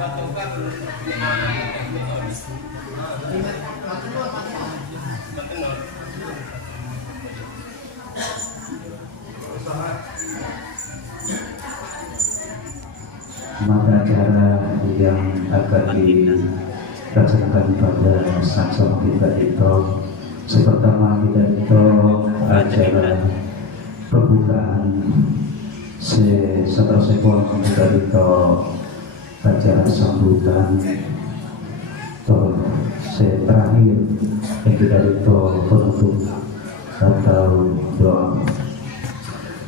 Maka acara yang akan dilaksanakan pada saat kita itu pertama kita itu acara pembukaan setelah sekon kita itu acara sambutan terakhir yang kita itu penutup atau doa.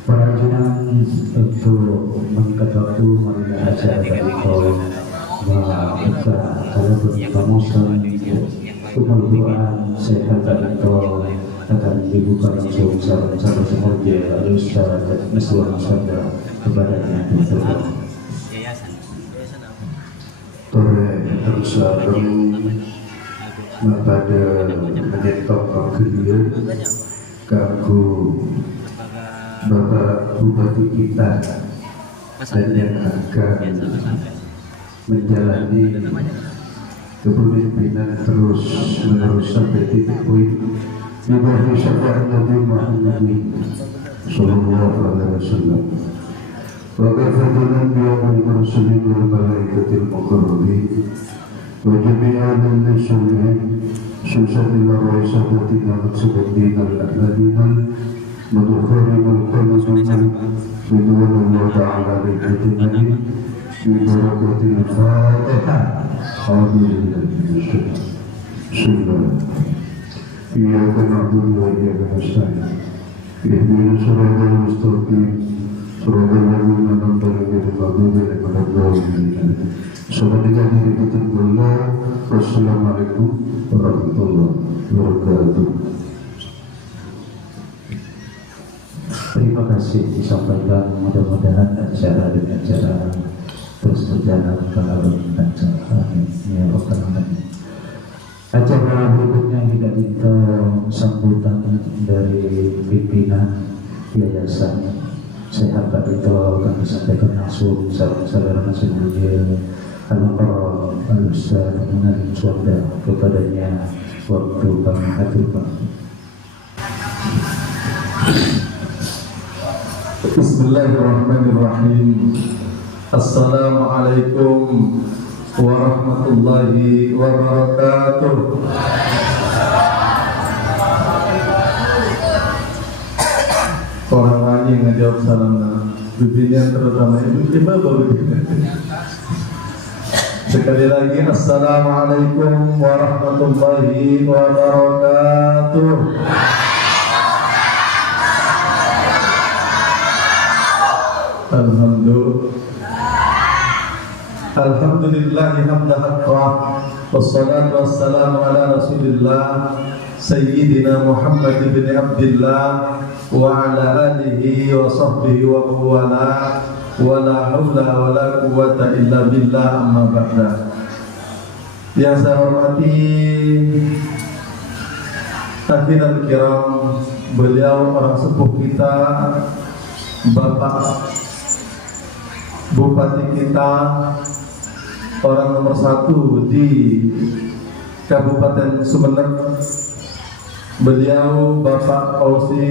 Perajingan untuk mengikat waktu mengenai acara itu maka kalau berpromosi kemudian sehat itu akan dibuka langsung sahabat semua dia lalu secara mesra saja kepadanya itu. Terus pada menyetok akhirnya kaku Bapak Bupati kita dan yang akan menjalani kepemimpinan terus menerus sampai titik poin di bawah syafaat Nabi Muhammad sallallahu alaihi wasallam. Wa ghafirna bi'amali mursalin wal malaikatil muqarrabin wa jami'an al-muslimin susan ila raisatatina maksudin al-ahladina مدخولنا القلب بدون الله تعالى بالحكمة ببركة الفاتحة أعوذ بالله من الشيطان بسم الله إياك نعبد وإياك نستعين اهدنا الصراط المستقيم صراط الذين أنعمت عليهم غير المغضوب عليهم ولا الضالين Wassalamualaikum warahmatullahi wabarakatuh. Terima kasih disampaikan, mudah-mudahan acara dengan acara terus berjalan kalau lancar. Amin ya rabbal alamin. Acara berikutnya kita minta sambutan dari pimpinan Yayasan Sehat itu akan disampaikan langsung saudara semuanya. Al-Qara Al-Ustaz Muhammad Suwanda kepadanya waktu kami aturkan. Bismillahirrahmanirrahim. Assalamualaikum warahmatullahi wabarakatuh. Orang lain ngejawab salam bibinya terutama ibu baru. Sekali lagi assalamualaikum warahmatullahi wabarakatuh. Alhamdulillah hamdan haqqan wassalatu wassalamu ala rasulillah sayyidina Muhammad bin Abdillah wa ala alihi wa sahbihi wa mawala wa la hawla wa la quwwata illa billah amma ba'da. Yang saya hormati hadirin kiram, beliau orang sepuh kita, Bapak Bupati kita, orang nomor 1 di Kabupaten Sumeneb. Beliau Bapak Ausi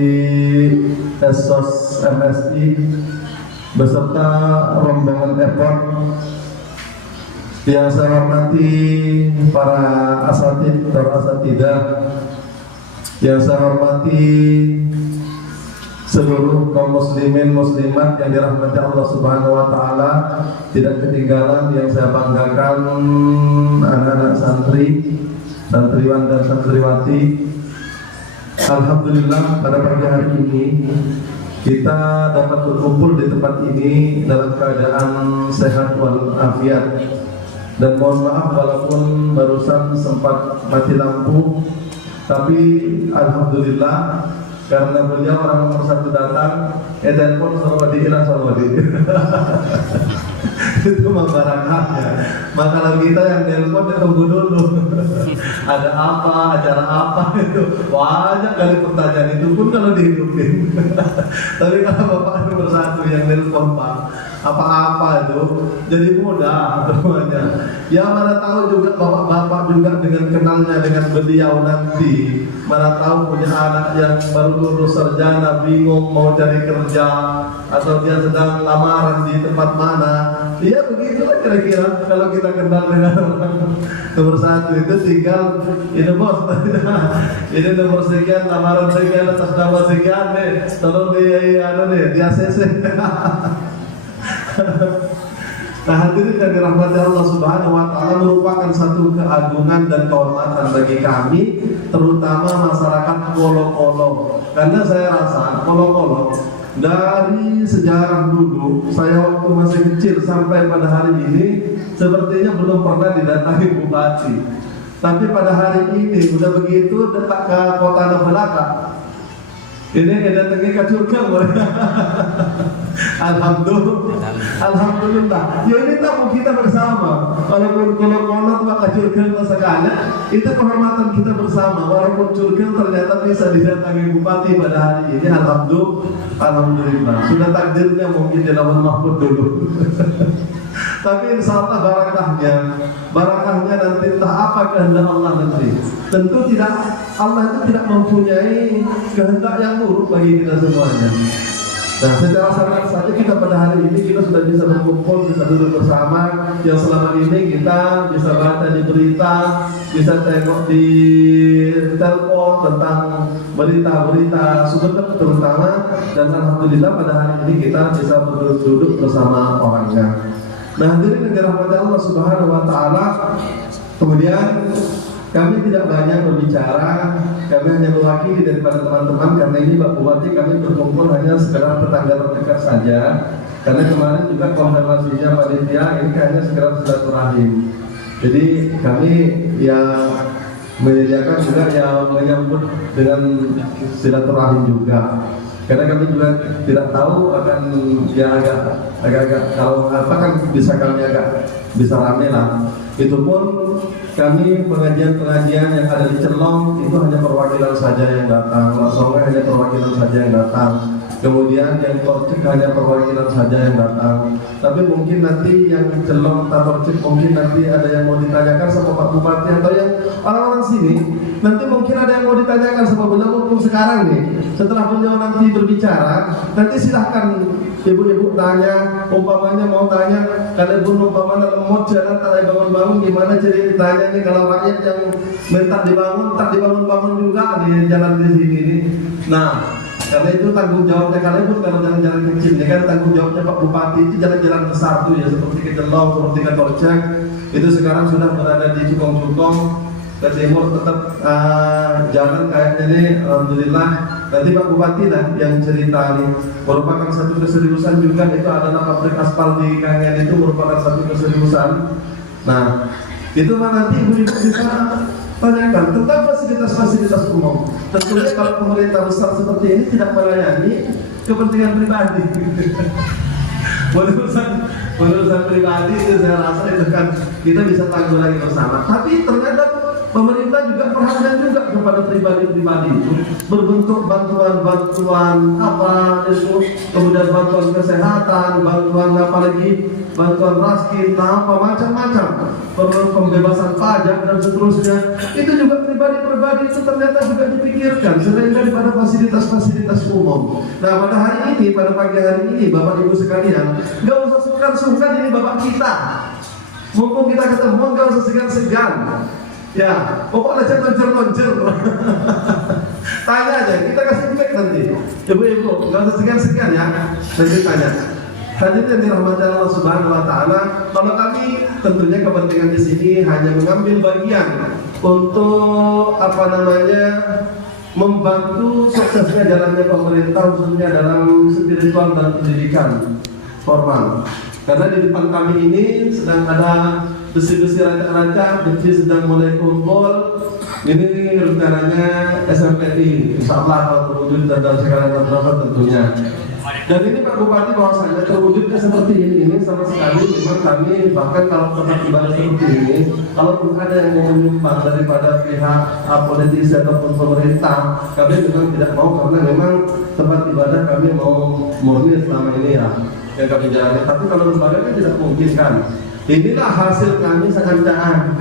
Esos MSI beserta rombongan effort. Yang saya hormati para asatid dan asatidah, yang saya hormati seluruh kaum muslimin muslimat yang dirahmati Allah Subhanahu wa taala, tidak ketinggalan yang saya banggakan anak-anak santri, santriwan dan santriwati. Alhamdulillah pada pagi hari ini kita dapat berkumpul di tempat ini dalam keadaan sehat walafiat. Dan mohon maaf walaupun barusan sempat mati lampu, tapi alhamdulillah karena beliau orang nomor 1 datang, telepon Sorwadi ilah Sorwadi. Itu membarakahnya. Maka kita yang telepon ditunggu dulu. Ada apa, acara apa itu. Banyak kali pertanyaan itu pun kalau dihidupin. Tapi kalau Bapak nomor 1 yang telepon Pak, apa-apa itu jadi mudah semuanya. Ya mana tahu juga bapak-bapak juga dengan kenalnya dengan beliau nanti, mana tahu punya anak yang baru lulus sarjana bingung mau cari kerja atau dia sedang lamaran di tempat mana. Ya begitulah kira-kira kalau kita kenal dengan orang. Nomor satu itu tinggal ini bos, ini nomor sekian, lamaran sekian atas nama sekian nih, tolong di ACC. Nah, hadirin yang dirahmati Allah Subhanahu wa taala, merupakan satu keagungan dan kehormatan bagi kami, terutama masyarakat Kolo-Kolo. Karena saya rasa Kolo-Kolo dari sejarah dulu, saya waktu masih kecil sampai pada hari ini sepertinya belum pernah didatangi bupati. Tapi pada hari ini udah begitu dekat ke kota Nabelaka. Ini datangi ke Curgang. Alhamdulillah. Ya ini tamu kita bersama. Walaupun kalau maka Curgang sekali, itu kehormatan kita bersama. Walaupun Curgang ternyata bisa didatangi bupati pada hari ini. Alhamdulillah. Sudah takdirnya mungkin di lawan mahfud dulu. Tapi insya Allah barakahnya nanti entah apa kehendak Allah nanti. Tentu Allah itu tidak mempunyai kehendak yang buruk bagi kita semuanya. Nah, secara sangat saja kita pada hari ini kita sudah bisa berkumpul, bisa duduk bersama. Yang selama ini kita bisa baca di berita, bisa tengok di telepon tentang berita-berita Sumeneb terutama, dan alhamdulillah pada hari ini kita bisa duduk bersama orangnya. Nah, hadirin yang dirahmati Allah Subhanahu wa taala, kemudian kami tidak banyak berbicara, kami hanya mewakili daripada teman-teman, karena ini Pak Bupati kami berkumpul hanya sekedar tetangga terdekat saja. Karena kemarin juga konfirmasinya panitia ini hanya sekedar silaturahim. Jadi kami yang menyediakan juga yang menyambut dengan silaturahim juga. Karena kami juga tidak tahu akan ya agak kalau apa kan bisa kami agak bisa rame lah. Itu pun kami pengajian-pengajian yang ada di Celong itu hanya perwakilan saja yang datang, Langsongan hanya perwakilan saja yang datang. Kemudian yang Torcik hanya perwakilan saja yang datang. Tapi mungkin nanti yang Celong atau Torcik mungkin nanti ada yang mau ditanyakan sama Pak Bupati atau yang orang-orang sini. Nanti mungkin ada yang mau ditanyakan sama beliau mumpung sekarang nih. Setelah beliau nanti berbicara, nanti silahkan ibu-ibu tanya, umpamanya mau tanya, kalau ibu umpamanya lemot jalan tak bangun-bangun, gimana ceritanya nih kalau rakyat yang minta dibangun, tak dibangun-bangun juga di jalan di sini nih. Nah, karena itu tanggung jawabnya kalian pun kalau jalan-jalan kecil, ini kan tanggung jawabnya Pak Bupati itu jalan-jalan besar tuh ya, seperti ke Celong, seperti ke Torcek, itu sekarang sudah berada di Cukong-Cukong. Ke timur tetap jalan kayaknya ini, alhamdulillah. Nanti Pak Bupati lah yang cerita nih, merupakan satu keseriusan juga itu adalah pabrik aspal di Kangen, itu merupakan satu keseriusan. Nah, itu nanti ibu-ibu bisa tanyakan tentang fasilitas-fasilitas umum. Tentunya kalau pemerintah besar seperti ini tidak melayani kepentingan pribadi. Urusan pribadi itu saya rasa itu kan kita bisa tanggung lagi bersama. Tapi ternyata pemerintah juga perhatian juga kepada pribadi-pribadi itu, berbentuk bantuan-bantuan apa itu, kemudian bantuan kesehatan, bantuan apalagi bantuan raskin, apa macam-macam, pembebasan pajak dan seterusnya. Itu juga pribadi-pribadi itu ternyata juga dipikirkan selain daripada fasilitas-fasilitas umum. Nah, pada hari ini, pada pagi hari ini, Bapak Ibu sekalian, nggak usah sungkan-sungkan ini Bapak kita. Mumpung kita ketemu, nggak usah segan-segan. Ya, pokoknya jangan loncer-loncer. Tanya aja, kita kasih feedback nanti. Ibu-ibu, nggak usah segan-segan ya. Nanti tanya. Hadirin yang dirahmati Allah Subhanahu wa taala, kalau kami tentunya kepentingan di sini hanya mengambil bagian untuk membantu suksesnya jalannya pemerintah khususnya dalam spiritual dan pendidikan formal. Karena di depan kami ini sedang ada besi-besi rancak-rancak, besi sedang mulai kumpul. Ini rencananya SMPTI, insya Allah kalau terwujud dan dalam sekalian terdapat tentunya. Dan ini Pak Bupati bahwasanya terwujudnya seperti ini sama sekali memang kami bahkan kalau tempat ibadah seperti ini, kalau ada yang mau menyumbang daripada pihak politisi ataupun pemerintah, kami memang tidak mau karena memang tempat ibadah kami mau murni selama ini ya. yang kami jalani. Tapi kalau lembaga kan tidak mungkin kan. Inilah hasil kami sekerjaan.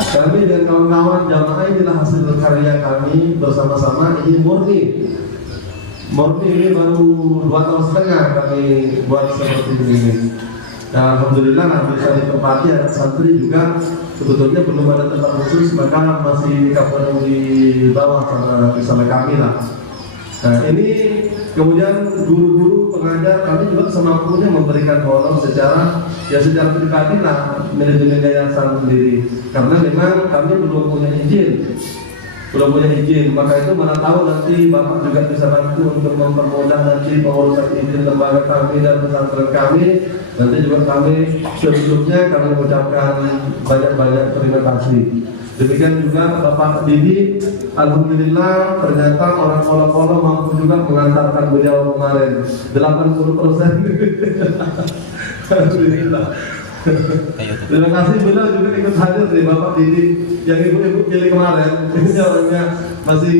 Kami dengan kawan-kawan jamaah, inilah hasil karya kami bersama-sama. Ini murni ini baru 2 tahun setengah kami buat seperti ini. Dan alhamdulillah bisa ditempati anak santri juga. Sebetulnya belum ada tempat khusus, maka masih kampung di bawah sama kami lah. Nah ini kemudian guru-guru pengajar kami juga semampunya memberikan honor secara pribadi lah, manajemen yayasan sendiri. Karena memang kami belum punya izin, maka itu mana tahu nanti Bapak juga bisa bantu untuk mempermudah nanti pengurusan izin lembaga kami dan pesantren kami. Nanti juga kami sebelumnya kami mengucapkan banyak-banyak terima kasih. Demikian juga Bapak Didi, alhamdulillah ternyata orang Polo-Polo mampu juga mengantarkan beliau kemarin 80%. Alhamdulillah. Terima kasih, beliau juga ikut hadir di Bapak Didi yang ibu-ibu pilih kemarin. Ini orangnya masih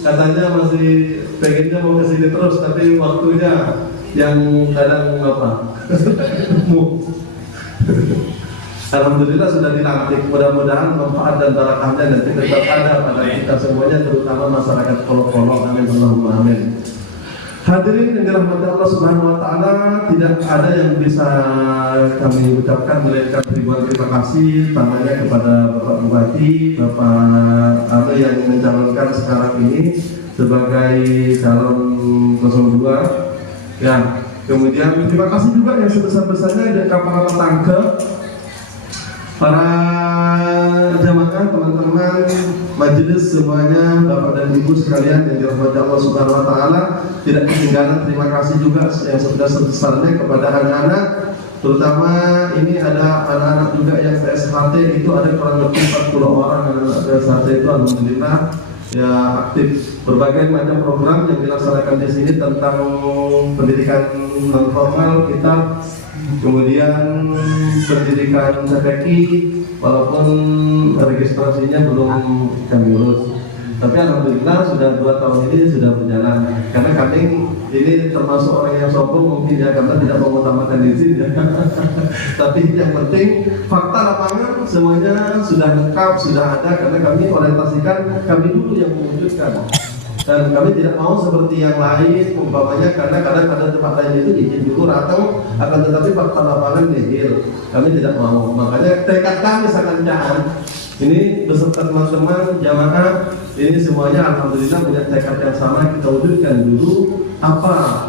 katanya masih pengennya mau kesini terus, tapi waktunya yang kadang apa? Alhamdulillah sudah dilantik. Mudah-mudahan manfaat dan barakahnya nanti tetap ada pada kita semuanya, terutama masyarakat Polo-Polo. Amin Allahumma amin. Hadirin yang dirahmati Allah Subhanahu wa taala, tidak ada yang bisa kami ucapkan melainkan ribuan terima kasih pertamanya kepada Bapak Bupati, Bapak Ade yang mencalonkan sekarang ini sebagai calon 02. Ya, kemudian terima kasih juga yang sebesar-besarnya dari para tetangga, para jamaah, teman-teman majelis semuanya, Bapak dan Ibu sekalian yang dirahmati Allah Subhanahu wa taala. Tidak ketinggalan terima kasih juga yang sebesar-besarnya kepada anak-anak, terutama ini ada anak-anak juga yang PSHT, itu ada kurang lebih 40 orang anak-anak PSHT itu alhamdulillah ya aktif berbagai macam program yang dilaksanakan di sini tentang pendidikan non formal kita, kemudian pendidikan CPI, walaupun registrasinya belum kami urus, tapi alhamdulillah sudah 2 tahun ini sudah berjalan. Karena kami ini termasuk orang yang sombong mungkin ya, karena tidak mengutamakan izin ya. Tapi yang penting fakta lapangan semuanya sudah lengkap, sudah ada, karena kami orientasikan kami dulu yang mewujudkan. Dan kami tidak mau seperti yang lain, umpamanya karena kadang ada tempat lain itu izin dulu atau akan tetapi fakta lapangan nihil. Kami tidak mau, makanya tekad kami sangat jahat. Ini beserta teman-teman jamaah ini semuanya alhamdulillah punya tekad yang sama. Kita wujudkan dulu apa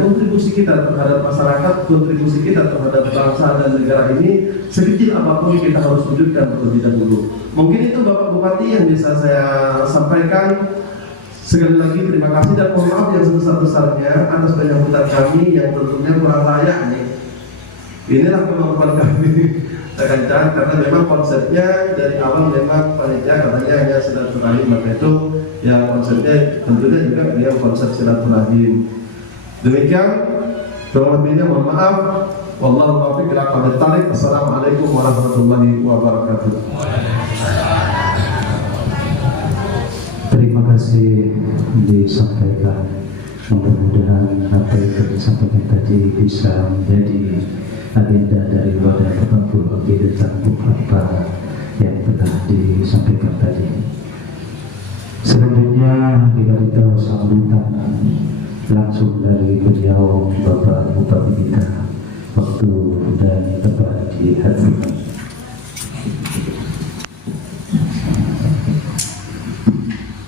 kontribusi kita terhadap masyarakat, kontribusi kita terhadap bangsa dan negara ini, sekecil apapun kita harus wujudkan terlebih dahulu. Mungkin itu Bapak Bupati yang bisa saya sampaikan. Sekali lagi terima kasih dan mohon maaf yang sebesar-besarnya atas penyambutan kami yang tentunya kurang layak nih. Inilah kemampuan kami tekankan, karena memang konsepnya dari awal memang panitia katanya hanya silaturahim, maka itu ya konsepnya tentunya juga dia konsep silaturahim. Demikian, kurang lebihnya mohon maaf. Wallahu muwaffiq ila aqwamit thariq. Assalamualaikum warahmatullahi wabarakatuh. Terima kasih disampaikan. Mudah-mudahan apa yang disampaikan tadi bisa menjadi agenda dari Wadah Tafakkur Aqidah dan apa yang telah disampaikan tadi. Selanjutnya kita sambutan langsung dari beliau Bapak Bupati kita. Waktu dan tempat dihadirkan.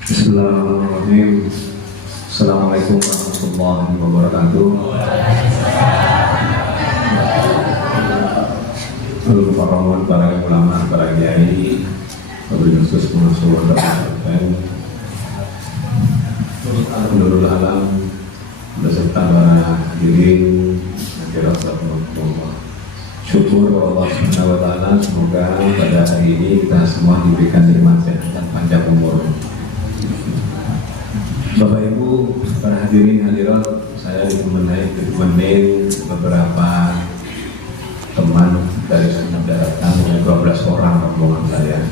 Bismillahirrahmanirrahim. Assalamualaikum warahmatullahi wabarakatuh. Para ulama, para kiai, wabil khusus pengasuh dan Nurul Alam beserta para hadirin, syukur Allah Subhanahu wa taala, semoga pada hari ini kita semua diberikan nikmat sehat dan panjang umur. Bapak Ibu, para hadirin hadirat, saya ditemenin beberapa teman dari Sumatera Daratan, 12 orang rombongan saya,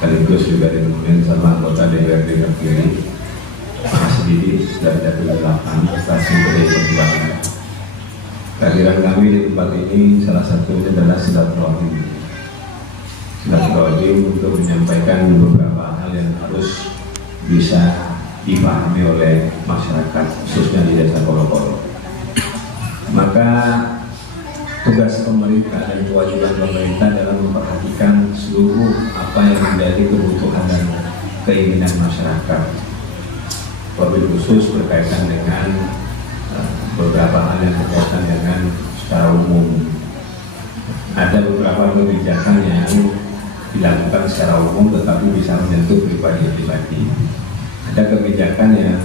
sekaligus juga ditemenin sama anggota DPRD terpilih Mas Didi dari Dapil 8 Stasiun Pdi Perjuangan. kehadiran kami di tempat ini salah satunya adalah silaturahim. Silaturahim untuk menyampaikan beberapa hal yang harus bisa dipahami oleh masyarakat, khususnya di Desa Kolo-Kolo. Maka tugas pemerintah dan kewajiban pemerintah dalam memperhatikan seluruh apa yang menjadi kebutuhan dan keinginan masyarakat. Wabil khusus berkaitan dengan beberapa hal yang berkaitan dengan secara umum. Ada beberapa kebijakan yang dilakukan secara umum tetapi bisa menyentuh pribadi-pribadi. Ada kebijakan yang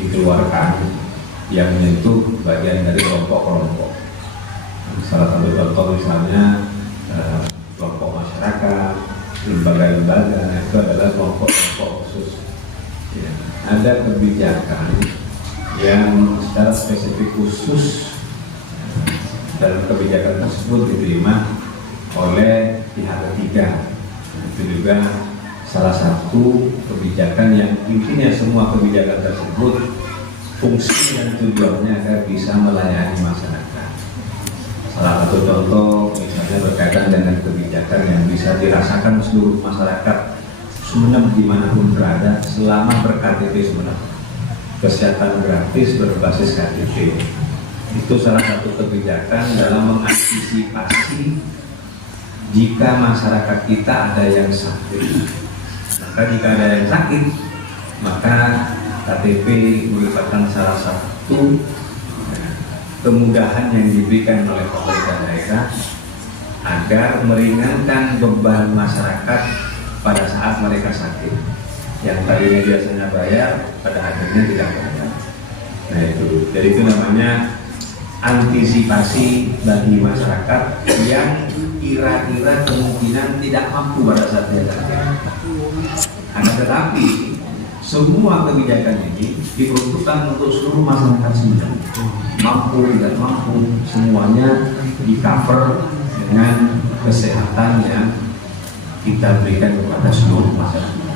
dikeluarkan yang menyentuh bagian dari kelompok-kelompok. Salah satu contoh misalnya kelompok masyarakat, lembaga-lembaga, itu adalah kelompok-kelompok khusus. Ya. Ada kebijakan yang secara spesifik khusus dalam kebijakan tersebut diterima oleh pihak ketiga. Itu juga salah satu kebijakan yang intinya semua kebijakan tersebut fungsi dan tujuannya agar bisa melayani masyarakat. Salah satu contoh misalnya berkaitan dengan kebijakan yang bisa dirasakan seluruh masyarakat Sumeneb dimanapun berada selama ber-KTP Sumeneb. Kesehatan gratis berbasis KTP. Itu salah satu kebijakan dalam mengantisipasi jika masyarakat kita ada yang sakit. Maka jika ada yang sakit, maka KTP merupakan salah satu kemudahan yang diberikan oleh pemerintah daerah agar meringankan beban masyarakat pada saat mereka sakit. Yang tadinya biasanya bayar, pada akhirnya tidak bayar. Nah itu, jadi itu namanya antisipasi bagi masyarakat yang kira-kira kemungkinan tidak mampu pada saat dia sakit. Akan tetapi semua kebijakan ini diperuntukkan untuk seluruh masyarakat Sumeneb. Mampu tidak mampu, semuanya di cover dengan kesehatan yang kita berikan kepada seluruh masyarakat.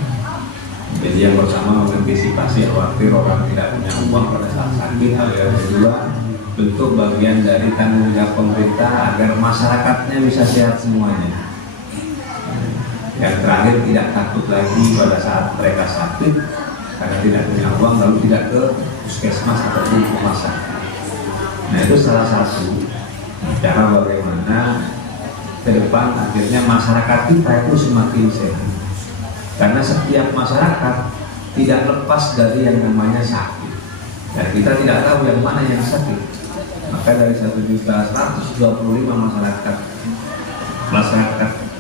Jadi yang pertama mengantisipasi khawatir orang tidak punya uang pada saat sakit. Yang kedua, bentuk bagian dari tanggung jawab pemerintah agar masyarakatnya bisa sehat semuanya. Yang terakhir, tidak takut lagi pada saat mereka sakit karena tidak punya uang lalu tidak ke puskesmas ataupun rumah sakit. Nah itu salah satu cara bagaimana ke depan akhirnya masyarakat kita itu semakin sehat. Karena setiap masyarakat tidak lepas dari yang namanya sakit. Dan kita tidak tahu yang mana yang sakit. Maka dari 1.125 masyarakat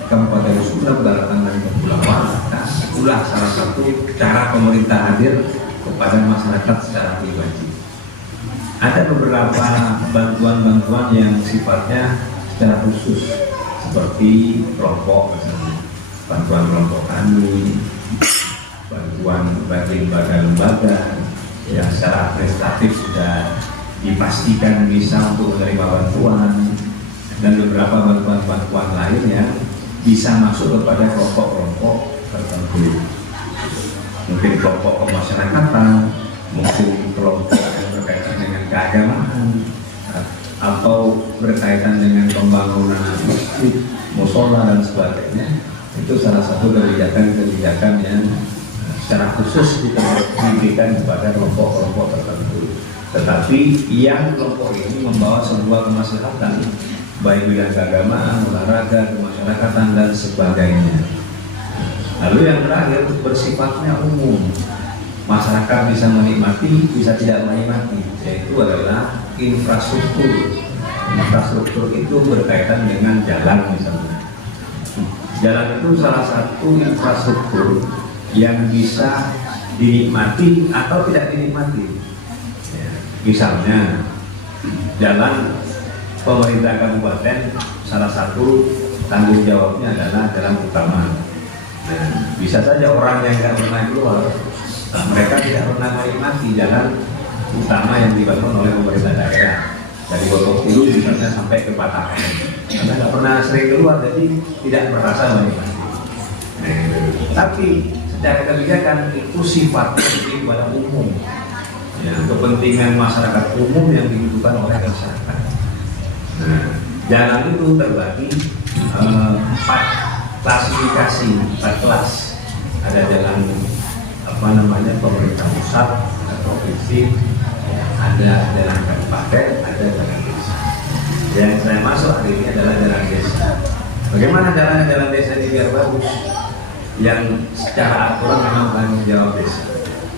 Kabupaten Sumeneb, Daratan dan Kepulauan, itulah salah satu cara pemerintah hadir kepada masyarakat secara pribadi. Ada beberapa bantuan-bantuan yang sifatnya secara khusus, seperti kelompok misalnya. Bantuan kelompok tani, bantuan bagi lembaga-lembaga yang secara administratif sudah dipastikan bisa untuk menerima bantuan, dan beberapa bantuan-bantuan lain yang bisa masuk kepada kelompok-kelompok tertentu. Mungkin kelompok kemasyarakatan, mungkin kelompok yang berkaitan dengan keagamaan, atau berkaitan dengan pembangunan masjid, musola dan sebagainya. Itu salah satu kebijakan-kebijakan yang secara khusus diberikan kepada kelompok-kelompok tertentu. Tetapi yang kelompok ini membawa sebuah kemaslahatan, baik bidang keagamaan, olahraga, kemasyarakatan dan sebagainya. Lalu yang terakhir bersifatnya umum, masyarakat bisa menikmati, bisa tidak menikmati, yaitu adalah infrastruktur. Infrastruktur itu berkaitan dengan jalan misalnya. Jalan itu salah satu infrastruktur yang bisa dinikmati atau tidak dinikmati. Ya, misalnya jalan pemerintah kabupaten, salah satu tanggung jawabnya adalah jalan utama. Nah, bisa saja orang yang tidak pernah keluar, mereka tidak pernah menikmati jalan utama yang dibangun oleh pemerintah daerah. Dari Wonogiri misalnya sampai ke Patahan, karena nggak pernah sering keluar, jadi tidak merasa menikmati. Tapi secara kebijakan itu sifatnya kepada umum, ya, kepentingan masyarakat umum yang dibutuhkan oleh masyarakat. Jalan itu terbagi 4 klasifikasi, 4 kelas. Ada jalan pemerintah pusat, ada provinsi, ada jalan kabupaten, ada jalan desa. Yang saya masuk hari ini adalah jalan desa. Bagaimana jalan desa ini biar bagus? Yang secara aturan memang tanggung jawab desa.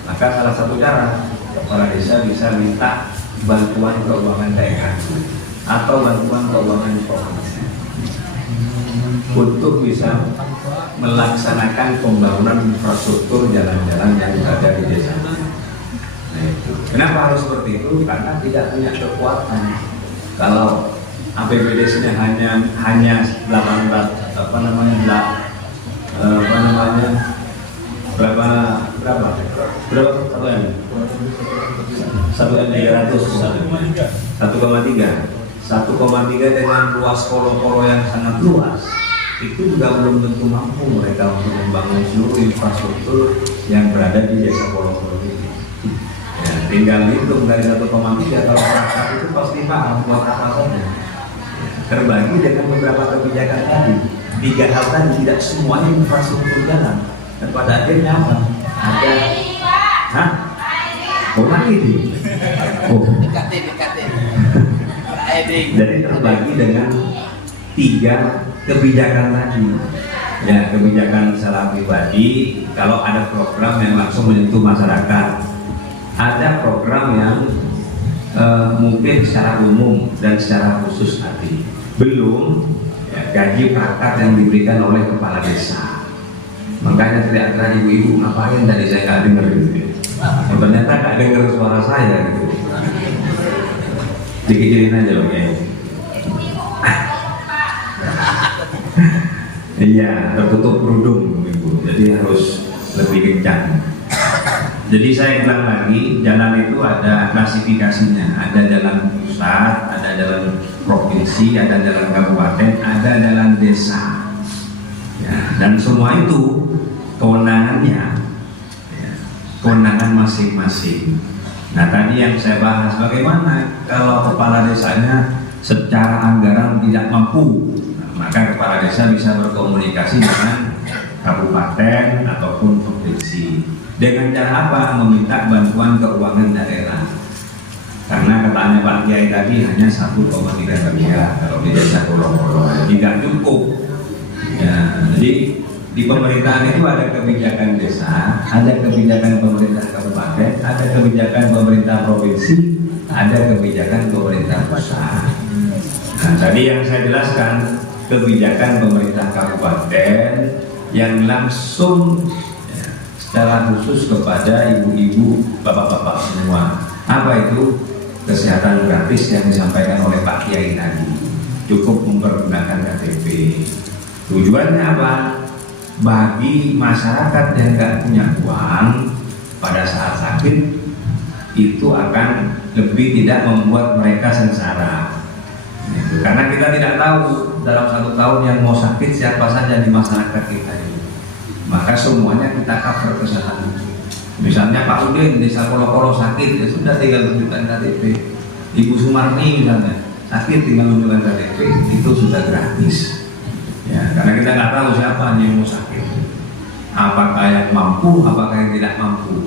Maka salah satu cara kepala desa bisa minta bantuan keuangan daerah atau bantuan keuangan provinsi untuk bisa melaksanakan pembangunan infrastruktur jalan-jalan yang ada di desa. Nah, itu. Kenapa harus seperti itu? Karena tidak punya kekuatan. Kalau APBD-nya hanya 800 berapa satu M 1,3 dengan luas kolo-kolo yang sangat luas, itu juga belum tentu mampu mereka untuk membangun seluruh infrastruktur yang berada di desa kolo-kolo ini. Ya, tinggal hitung dari 1,3, kalau masyarakat itu pasti paham buat apa saja. Terbagi dengan beberapa kebijakan tadi, 3 hal tadi, tidak semuanya infrastruktur jalan. Dan pada akhirnya apa? Ada, ini. Jadi terbagi dengan 3 kebijakan tadi. Ya, kebijakan secara pribadi, kalau ada program yang langsung menyentuh masyarakat, ada program yang mungkin secara umum dan secara khusus tadi. Belum ya, gaji prakat yang diberikan oleh kepala desa. Makanya teriak-teriak ibu-ibu, ngapain tadi saya nggak dengar gitu. Ternyata nggak dengar suara saya gitu. Dikecilin aja loh ya. Iya, tertutup kerudung ibu, jadi harus lebih kencang. Jadi saya ulang lagi, jalan itu ada klasifikasinya, ada jalan pusat, ada jalan provinsi, ada jalan kabupaten, ada jalan desa. Ya, dan semua itu kewenangannya, ya, kewenangan masing-masing. Nah tadi yang saya bahas, bagaimana kalau kepala desanya secara anggaran tidak mampu, nah, maka kepala desa bisa berkomunikasi dengan kabupaten ataupun provinsi. Dengan cara apa? Meminta bantuan keuangan daerah. Karena katanya Pak Kiai tadi hanya 1,3 miliar kalau di desa Kolo-Kolo, tidak cukup. Ya, jadi di pemerintahan itu ada kebijakan desa, ada kebijakan pemerintah kabupaten, ada kebijakan pemerintah provinsi, ada kebijakan pemerintah pusat. Nah, tadi yang saya jelaskan kebijakan pemerintah kabupaten yang langsung ya, secara khusus kepada ibu-ibu, bapak-bapak semua. Apa itu? Kesehatan gratis yang disampaikan oleh Pak Kiai tadi. Cukup mempergunakan KTP. Tujuannya apa? Bagi masyarakat yang nggak punya uang pada saat sakit itu akan lebih tidak membuat mereka sengsara. Karena kita tidak tahu dalam 1 tahun yang mau sakit siapa saja di masyarakat kita ini. Maka semuanya kita cover kesehatan. Misalnya Pak Udin di desa Kolo-Kolo sakit, ya sudah tinggal tunjukkan KTP. Ibu Sumarni misalnya sakit tinggal tunjukkan KTP, itu sudah gratis. Ya, karena kita nggak tahu siapa yang mau sakit, apakah yang mampu, apakah yang tidak mampu.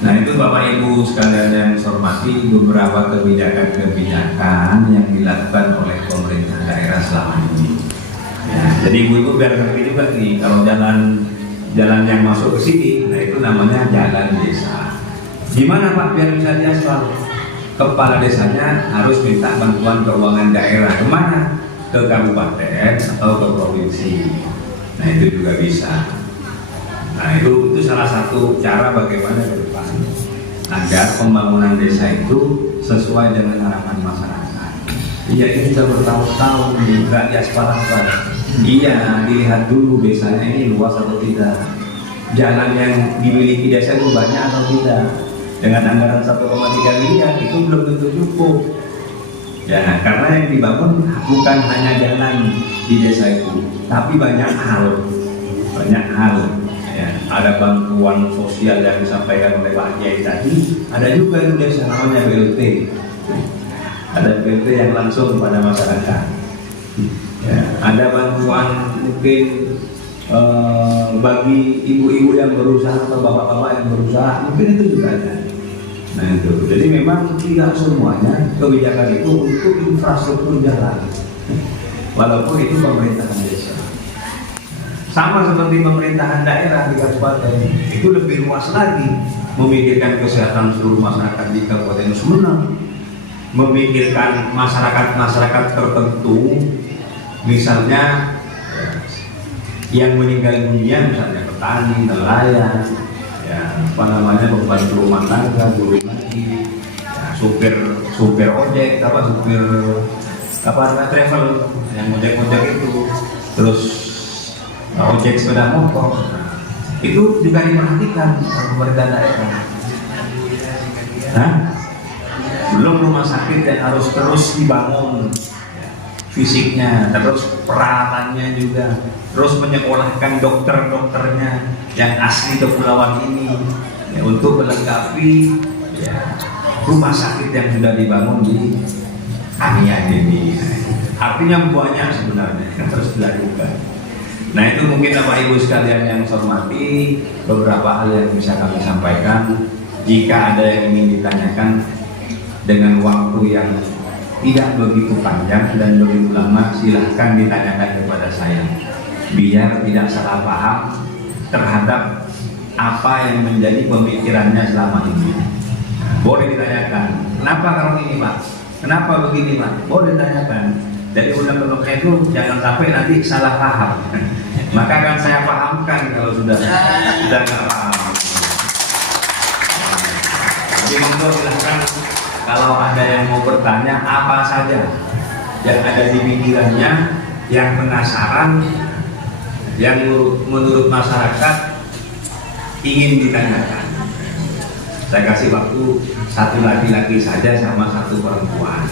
Nah itu Bapak Ibu sekalian yang saya hormati, beberapa kebijakan-kebijakan yang dilakukan oleh pemerintah daerah selama ini. Ya, jadi ibu-ibu biar ngerti juga nih, kalau jalan yang masuk ke sini, nah itu namanya jalan desa. Gimana Pak biar bisa diaspal? Kepala desanya harus minta bantuan keuangan daerah. Kemana? Ke kabupaten atau ke provinsi. Nah itu juga bisa. Nah itu salah satu cara bagaimana ke depan agar pembangunan desa itu sesuai dengan harapan masyarakat. Iya ini sudah bertahun-tahun nggak diaspal-aspal. Iya dilihat dulu desanya ini luas atau tidak. Jalan yang dimiliki desa itu banyak atau tidak. Dengan anggaran 1,3 miliar itu belum tentu cukup. Ya, karena yang dibangun bukan hanya jalan di desa itu, tapi banyak hal. Ya, ada bantuan sosial yang disampaikan oleh Pak Kiai tadi, ada juga yang desa namanya BLT. ada PLT yang langsung kepada masyarakat. Ya, ada bantuan mungkin bagi ibu-ibu yang berusaha atau bapak-bapak yang berusaha, mungkin itu juga ada. Nah itu, jadi memang tidak semuanya kebijakan itu untuk infrastruktur jalan, walaupun itu pemerintahan desa. Sama seperti pemerintahan daerah di kabupaten, itu lebih luas lagi, memikirkan kesehatan seluruh masyarakat di Kabupaten Sumeneb, memikirkan masyarakat tertentu, misalnya yang meninggal dunia, misalnya petani, nelayan, ya apa namanya, pembantu rumah tangga, guru ngaji, ya, supir ojek, travel, yang ojek itu, terus ojek sepeda motor, itu juga diperhatikan pemerintah daerah. Nah, belum rumah sakit yang harus terus dibangun fisiknya, terus peralatannya juga, terus menyekolahkan dokternya yang asli kepulauan ini ya, untuk melengkapi ya, rumah sakit yang sudah dibangun di Anian ini. Artinya banyak sebenarnya yang terus dilakukan. Nah itu mungkin Bapak Ibu sekalian yang saya hormati, beberapa hal yang bisa kami sampaikan. Jika ada yang ingin ditanyakan dengan waktu yang tidak begitu panjang dan begitu lama, silahkan ditanyakan kepada saya, biar tidak salah paham terhadap apa yang menjadi pemikirannya selama ini. Boleh ditanyakan, kenapa kalau ini Pak? Kenapa begini Pak? Boleh ditanyakan. Jadi undang-undang itu jangan sampai nanti salah paham. Maka akan saya pahamkan kalau sudah nggak paham. Jadi untuk silahkan, kalau ada yang mau bertanya apa saja yang ada di pikirannya, yang penasaran, yang menurut masyarakat ingin ditanyakan. Saya kasih waktu satu laki-laki saja sama satu perempuan.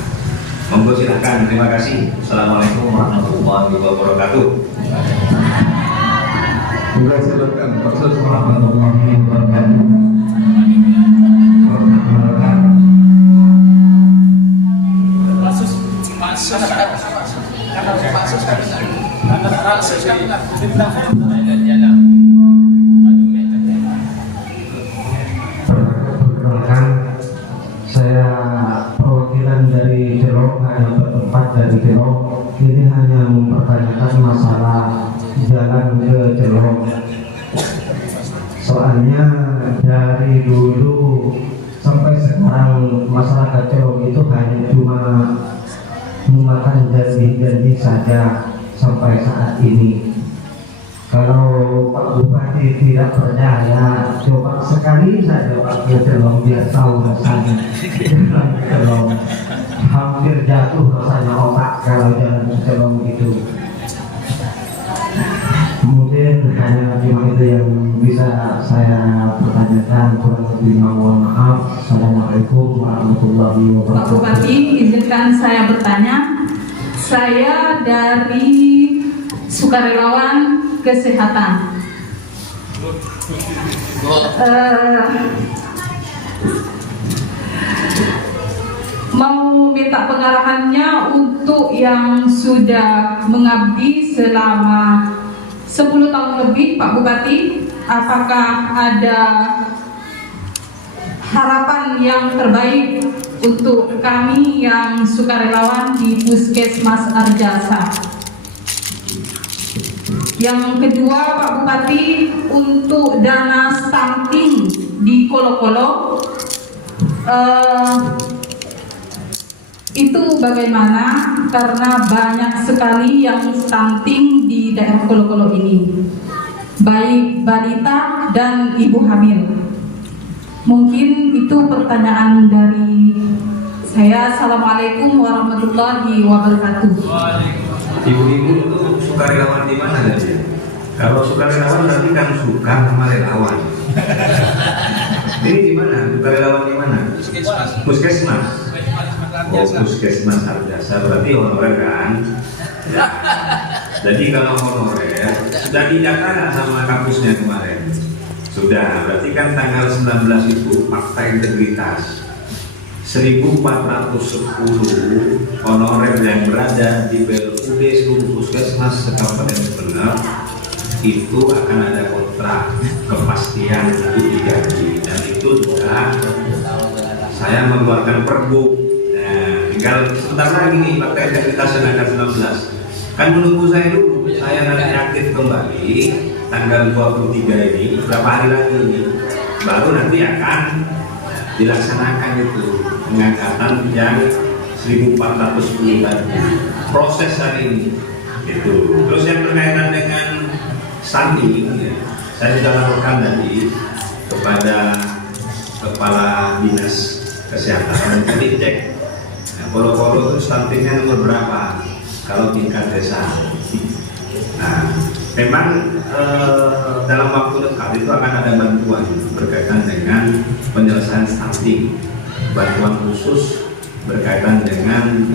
Monggo silahkan. Terima kasih. Assalamualaikum warahmatullahi wabarakatuh. Juga silakan Pak Sus warahmatullahi wabarakatuh. Saya perwakilan dari Jelok, yang bertempat dari Jelok. Ini hanya mempertanyakan masalah jalan ke Jelok. Soalnya dari dulu sampai sekarang masyarakat Jelok itu hanya cuma memakan janji-janji saja sampai saat ini. Kalau Pak Bupati tidak percaya, coba sekali saja Pak ke Jelok biar tahu rasanya. Jelok hampir jatuh rasanya otak kalau jalan ke Jelok itu. Mungkin hanya cuma itu yang bisa saya pertanyakan, kurang lebih mohon maaf. Assalamualaikum warahmatullahi wabarakatuh. Pak Bupati, izinkan saya bertanya. Saya dari Sukarelawan Kesehatan. Mau minta pengarahannya untuk yang sudah mengabdi selama 10 tahun lebih, Pak Bupati. Apakah ada harapan yang terbaik untuk kami yang sukarelawan di Puskesmas Arjasa? Yang kedua, Pak Bupati, untuk dana stunting di Kolo-Kolo, itu bagaimana? Karena banyak sekali yang stunting di daerah Kolo-Kolo ini, baik balita dan ibu hamil. Mungkin itu pertanyaan dari saya. Assalamualaikum warahmatullahi wabarakatuh. Ibu-ibu itu sukarelawan di mana tadi? Kalau sukarelawan berarti kan suka sama relawan. Ini di mana? Sukarelawan di mana? Puskesmas. Oh, Puskesmas Arjasa, berarti honorer kan? Ya. Jadi kalau honorer sudah didata nggak sama kampusnya kemarin? Sudah, berarti kan tanggal 19 itu fakta integritas. 1.410 honorer yang berada di BLUD seluruh puskesmas Kabupaten Sumeneb itu akan ada kontrak kepastian untuk diganti, dan itu juga saya mengeluarkan pergub. Nah, tinggal sebentar lagi nih pakai integritas tenaga 19. Kan menunggu saya dulu, saya nanti aktif kembali tanggal 23 ini, berapa hari lagi ini, baru nanti akan dilaksanakan itu pengangkatan yang 1.410 tadi. Proses hari ini itu. Terus yang berkaitan dengan stunting, ya, saya sudah lakukan tadi kepada Kepala Dinas Kesehatan dan dicek. Nah, polo-polo itu stuntingnya nomor berapa kalau tingkat desa. Nah, memang dalam waktu dekat itu akan ada bantuan berkaitan dengan penyelesaian stunting, bantuan khusus berkaitan dengan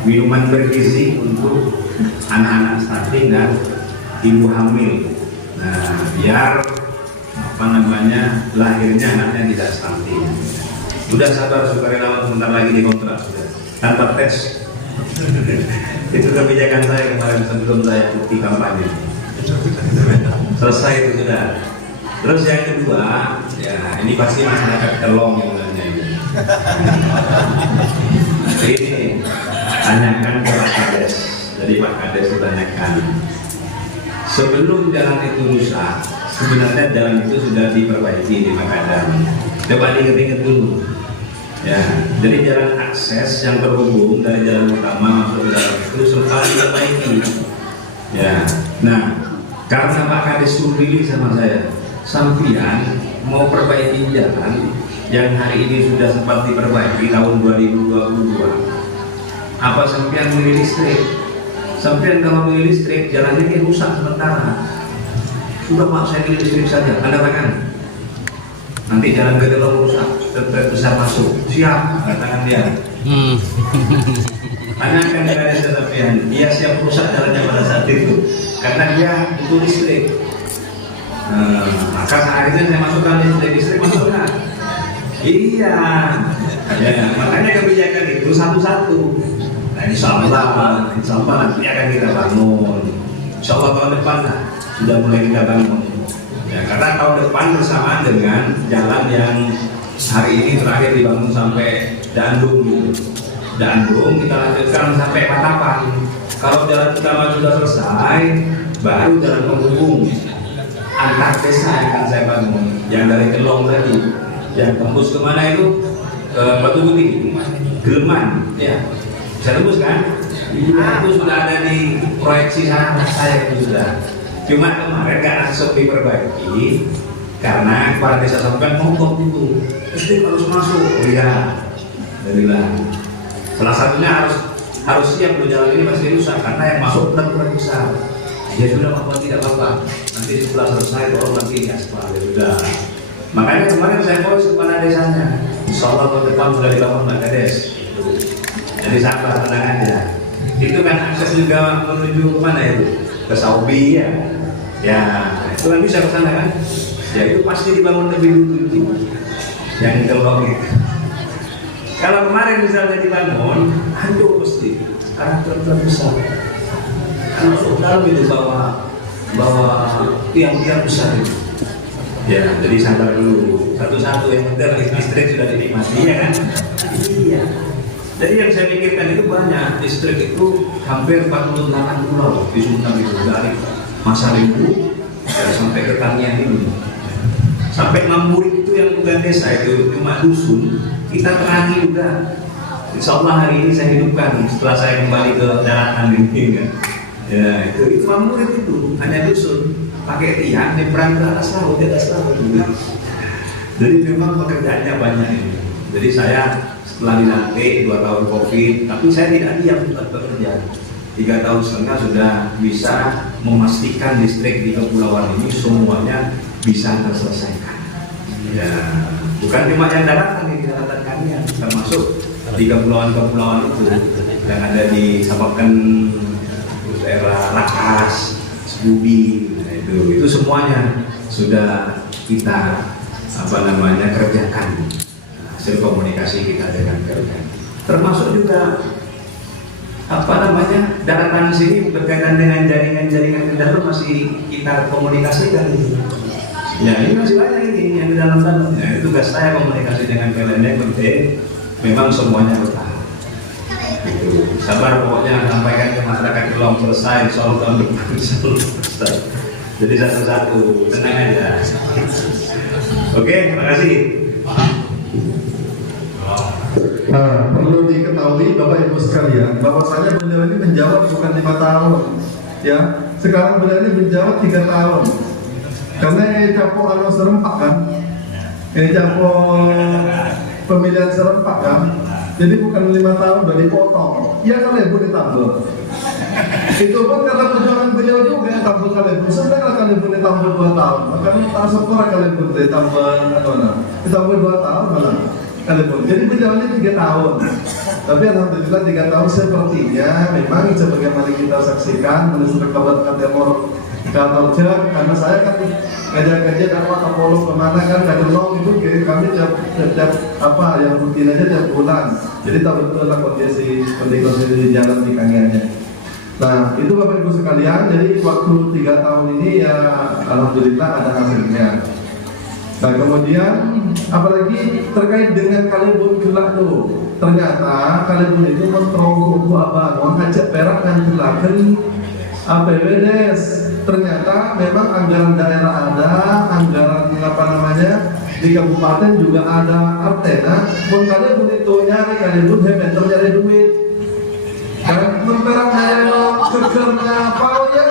minuman bergizi untuk anak-anak stunting dan ibu hamil. Nah, biar lahirnya anaknya tidak stunting. Sudah sabar sukarelawan, sebentar lagi dikontrak sudah tanpa tes. Itu kebijakan saya kemarin sebelum saya bukti kampanye. Selesai itu sudah. Terus yang kedua, ya ini pasti masyarakat Kelong yang nanya ini. Ini tanyakan ke Pak Kades. Jadi Pak Kades ditanyakan. Sebelum jalan itu rusak, sebenarnya jalan itu sudah diperbaiki di Makadam. Coba diingat-ingat dulu. Ya, jadi jalan akses yang terhubung dari jalan utama masuk ke dalam itu sempat diperbaiki. Ya, nah karena Pak Kades suruh pilih sama saya, sampian mau perbaiki jalan yang hari ini sudah sempat diperbaiki tahun 2022. Apa sampian milih listrik? Sampian kalau milih listrik jalannya ini rusak sementara. Sudah Pak, saya milih listrik saja. Anda tangan. Nanti jalan ke dalam rusak, besar masuk. Siap, katakan dia. Tanyakan dia ada sampian. Dia siap rusak jalannya pada saat itu, karena dia itu listrik. Maka akhirnya saya masukkan listrik masukkan. Iya, ya, makanya kebijakan itu satu-satu. Nah, insya Allah nanti akan kita bangun. Insya Allah tahun depan sudah mulai kita bangun. Ya, karena tahun depan bersamaan dengan jalan yang hari ini terakhir dibangun sampai Dandung gitu. Dandung kita lanjutkan sampai Patapan. Kalau jalan utama sudah selesai, baru jalan penghubung antar desa yang akan saya bangun. Yang dari Kelong tadi, yang tembus kemana itu? Batu Putih, Geleman, ya. Bisa tembus kan? Itu sudah ada di proyeksi saya itu sudah. Cuma kemarin nggak langsung diperbaiki karena kepala desa sampean ngomong itu pasti harus masuk. Oh iya, alhamdulillah. Salah satunya harus siap loh, jalan ini masih rusak karena yang masuk benar-benar besar. Ya sudah, apa tidak apa-apa. Nanti setelah selesai baru nanti aspal. Ya sudah. Makanya kemarin saya voice kepala desanya. Insya Allah tahun depan sudah dibangun Pak Kades. Jadi sabar, tenang aja. Itu kan akses juga menuju kemana itu? Ke Saudi ya. Ya, itu kan bisa ke sana kan? Ya itu pasti dibangun lebih dulu itu. Yang Kelong itu. Kalau kemarin misalnya dibangun, hancur pasti. Sekarang terbesar. Karena masuk dalam itu bawa tiang-tiang besar itu. Ya, jadi sabar dulu. Satu-satu yang penting listrik sudah dinikmati, ya kan? Iya. Jadi yang saya pikirkan itu banyak. Listrik itu hampir 48 pulau di Sumeneb itu, dari Masa Limbu sampai ke Tanian ini. Sampai Ngamburi itu yang bukan desa, itu cuma dusun. Kita terangi juga. Insya Allah hari ini saya hidupkan setelah saya kembali ke daratan ini kan. Ya itu Ngamburi itu hanya dusun. Pakai tiang nyebrang ke atas laut, di atas laut. Jadi memang pekerjaannya banyak ini. Jadi saya setelah dilantik 2 tahun COVID, tapi saya tidak diam, tetap bekerja. 3 tahun setengah sudah bisa memastikan listrik di kepulauan ini semuanya bisa terselesaikan. Ya, bukan cuma yang daratan, di daratan kalian, termasuk di kepulauan-kepulauan itu yang ada di Sabakan, daerah Lakas, Sebubi. Itu semuanya sudah kita kerjakan hasil komunikasi kita dengan kerja. Termasuk juga daratan sini berkaitan dengan jaringan-jaringan ke dalam masih kita komunikasikan. Ya ini masih banyak ini yang di dalam-dalam. Ya, itu tugas saya komunikasi dengan kalian yang penting. Memang semuanya bertahan. Itu sabar pokoknya, sampaikan ke masyarakat belum selesai, soal tahun depan selesai. Jadi satu-satu, tenang aja. Oke, terima kasih. Nah, perlu diketahui Bapak Ibu sekalian, bahwasanya beliau ini menjawab bukan 5 tahun, ya. Sekarang beliau ini menjawab 3 tahun. Karena ini capo anu serempak kan, ini capo pemilihan serempak kan. Jadi bukan 5 tahun udah dipotong. Ya kalian boleh ditambah. Itu pun karena perjuangan beliau juga yang tambah kalian. Sebenarnya kalian boleh tambah 2 tahun. Makanya tak syukur kalian boleh tambah ditambah 2 tahun malah. Jadi beliau ini 3 tahun. Tapi alhamdulillah 3 tahun sepertinya memang sebagaimana kita saksikan menuju kabupaten Timur Kalteng, karena saya kan kerja dakwah Apollo kemana kan kadang itu kami tiap yang rutin aja tiap bulan. Jadi tahu betul lah kondisi jalan di kangiannya. Nah itu Bapak Ibu sekalian, jadi waktu 3 tahun ini ya alhamdulillah ada hasilnya. Nah kemudian apalagi terkait dengan Kalibun Gelak itu, ternyata Kalibun itu menterongku abang, mengajak perak dan gelakan APBDes. Ternyata memang anggaran daerah ada, anggaran di kabupaten juga ada artena. Pun Kalibun itu nyari Kalibun hebat nyari duit. Kan memperang daerah kekernya apa ya?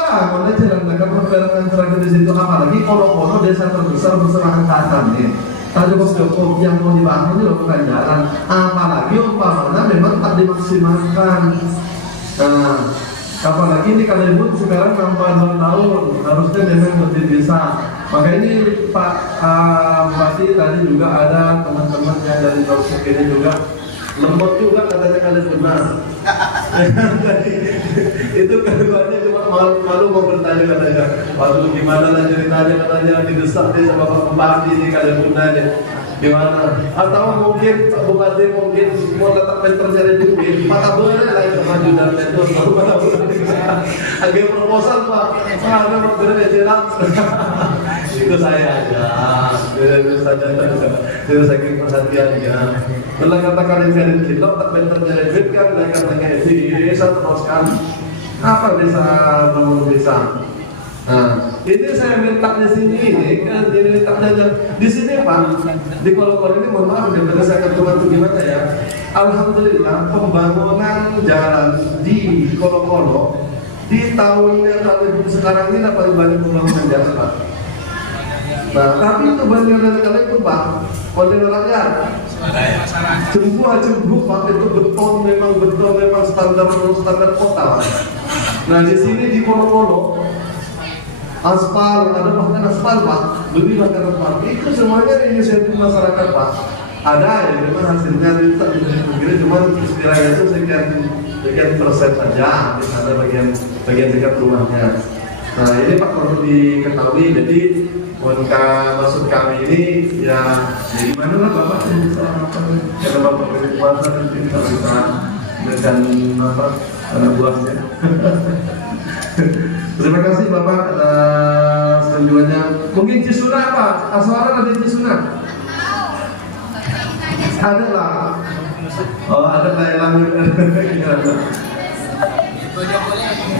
Bangun aja dan akan pergerakan terakhir di situ, apalagi kalau desa terbesar berserakan nih. Tadi Joko yang mau dibangun itu bukan jalan, apalagi umpamanya memang tak dimaksimalkan. Nah, apalagi ini Kalibun sekarang nambah 2 tahun, harusnya memang lebih bisa. Maka ini Pak Bupati tadi juga ada teman-teman yang dari Dorsuk ini juga lembut juga katanya Kalibun. Itu keduanya cuma malu mau bertanya katanya, waduh gimana lah ceritanya katanya didesak deh sama Pak Bupati ini Kalibun aja. Gimana? Atau mungkin Pak Bupati mungkin mau letak mencari duit, mata boleh lah itu maju dan itu agak proposal Pak, ada mau jelas. Itu saya aja, itu saja itu saking perhatiannya. Kalau katakan yang kita tak mencari duit kan, mereka tanya di desa teruskan apa bisa namun bisa. Nah, ini saya minta di sini ini kan ini minta di sini Pak di Kolokolo ini mohon maaf daripada saya ketua itu gimana ya. Alhamdulillah pembangunan jalan di Kolokolo di tahun yang sekarang ini paling banyak pembangunan jalan Pak. Nah, tapi itu bangunan kalian itu Pak oleh rakyat. Jembu Pak itu beton memang standar kota. Nah di sini di Kolokolo aspal, ada bahkan aspal Pak, lebih bahkan aspal. Itu semuanya inisiatif masyarakat Pak. Ada ya, memang hasilnya itu begini, cuma istilahnya itu sekian persen saja. Ada bagian dekat rumahnya. Nah ini Pak perlu diketahui. Jadi maksud kami ini ya gimana lah Bapak karena Bapak berkuasa dan kita bisa dengan anak buahnya. Terima kasih Bapak atas kunjungannya. Mungkin Cisuna Pak, Aswara ada Cisuna? Ada lah. Oh ada Thailand.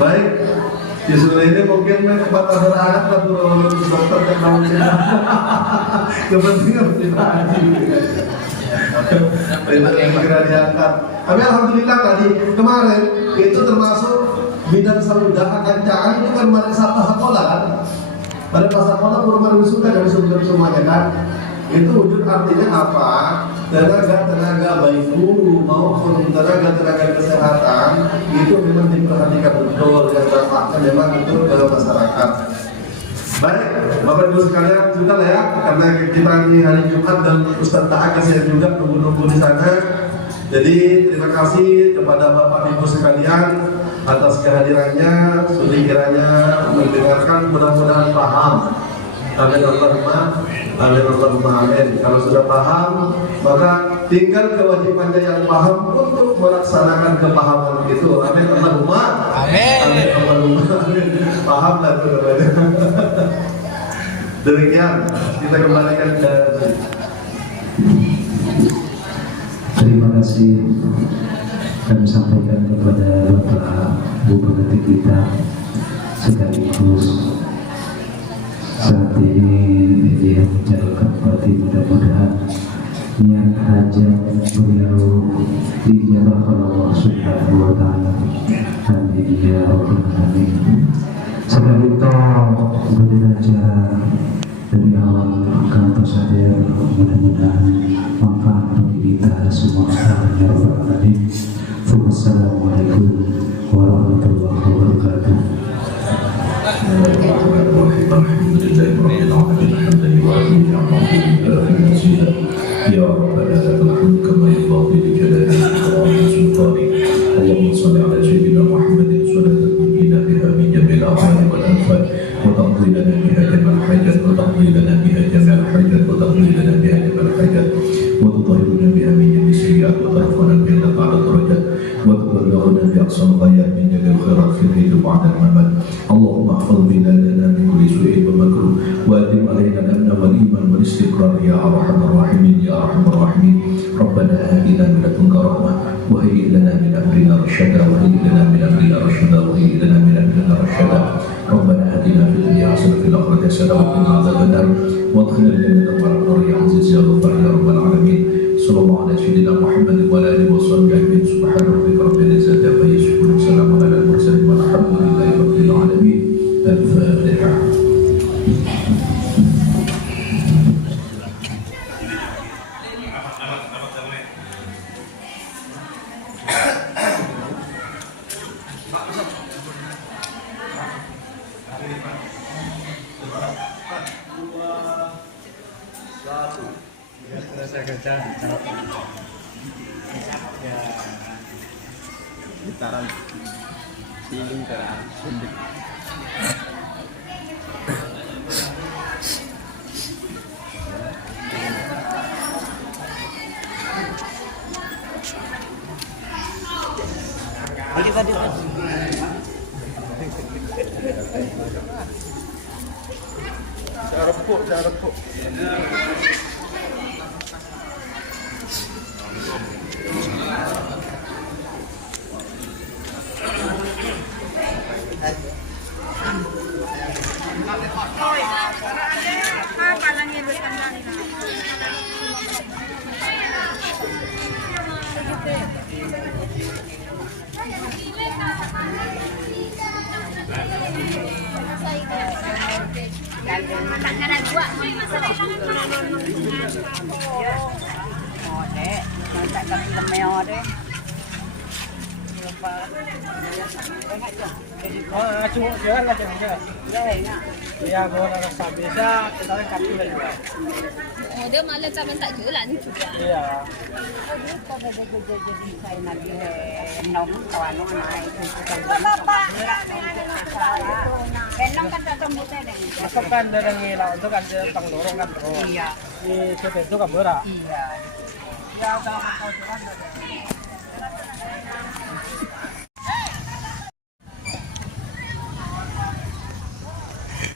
Baik, Cisuna ini mungkin tempat anak atau dokter teknologi. Kepentingan pribadi. Segera diangkat. Tapi alhamdulillah tadi kemarin itu termasuk bidang saludah kancangan itu kan mari sekolah kan. Pada pas sekolah purma wisuda dari semuanya kan. Itu wujud artinya apa? Tenaga baik guru maupun tenaga kesehatan itu memang diperhatikan betul dan dampaknya memang betul ke masyarakat. Baik, Bapak Ibu sekalian sudah lah ya, karena kita ini hari Jumat dan Ustaz Ta'aka saya juga nunggu di sana. Jadi terima kasih kepada Bapak Ibu sekalian atas kehadirannya, sudi kiranya mendengarkan, mudah-mudahan paham Amin Allahumma amin Allahumma amin. Kalau sudah paham, maka tinggal kewajibannya yang paham untuk melaksanakan kepahaman itu. Amin Allahumma amin. Amin Allahumma amin. Pahamlah itu namanya. Demikian kita kembalikan ke. Terima kasih kami sampaikan kepada Bapak Bupati kita sekaligus saat ini dia mencalonkan bupati. Mudah-mudahan niat hajat beliau dijabah oleh Allah Subhanahu wa Ta'ala. Amin ya rabbal alamin. Sekali itu belajar dari awal kantor saya, mudah-mudahan manfaat bagi kita semua. Amin ya rabbal alamin. Wassalamualaikum warahmatullahi wabarakatuh. يا ربنا لك الحمد كما ينبغي لجلال وعظيم سلطانك. اللهم صل على سيدنا محمد صلاة تنجينا بها من جميع الأعمال والآفات وتقضي لنا بها جميع الحاجات وتقضي لنا بها جميع الحاجات وتقضي لنا بها جميع الحاجات وتطهرنا بها من جميع السيئات وترفعنا بها أعلى الدرجات وتبلغنا بأقصى الغايات من جميع الخيرات في الحياة وبعد الممات. اللهم احفظ بلادنا من كل سوء ومكروه وأدم علينا الأمن والإيمان والاستقرار يا أرحم الراحمين يا أرحم الراحمين. ربنا آتنا من لدنك رحمة وهيئ لنا من أمرنا رشدا وهيئ لنا من أمرنا رشدا وهيئ لنا من أمرنا رشدا. ربنا آتنا في الدنيا حسنة وفي الآخرة حسنة وقنا عذاب النار وادخلنا الجنة مع الأبرار يا عزيز يا غفار يا رب العالمين. صلى الله على سيدنا محمد وعلى آله وصحبه أجمعين. سبحان ربك رب العزة عما يصفون وسلام على المرسلين والحمد لله رب العالمين. الفاتحة. Gitaran siling ke sundik. Tadi cara repuk. Cuma jual lah jangan. Ya, kalau rasa biasa kita kan kaki lagi. Oh, dia malah zaman tak jualan juga. Iya. Jadi saya nanti nong kawan nong naik itu kan. Enong kan datang muter deh. Masuk kan dari ngilau itu kan dia penglorong kan terus. Iya. Di situ itu kan berat. Iya. Ya udah kau jualan.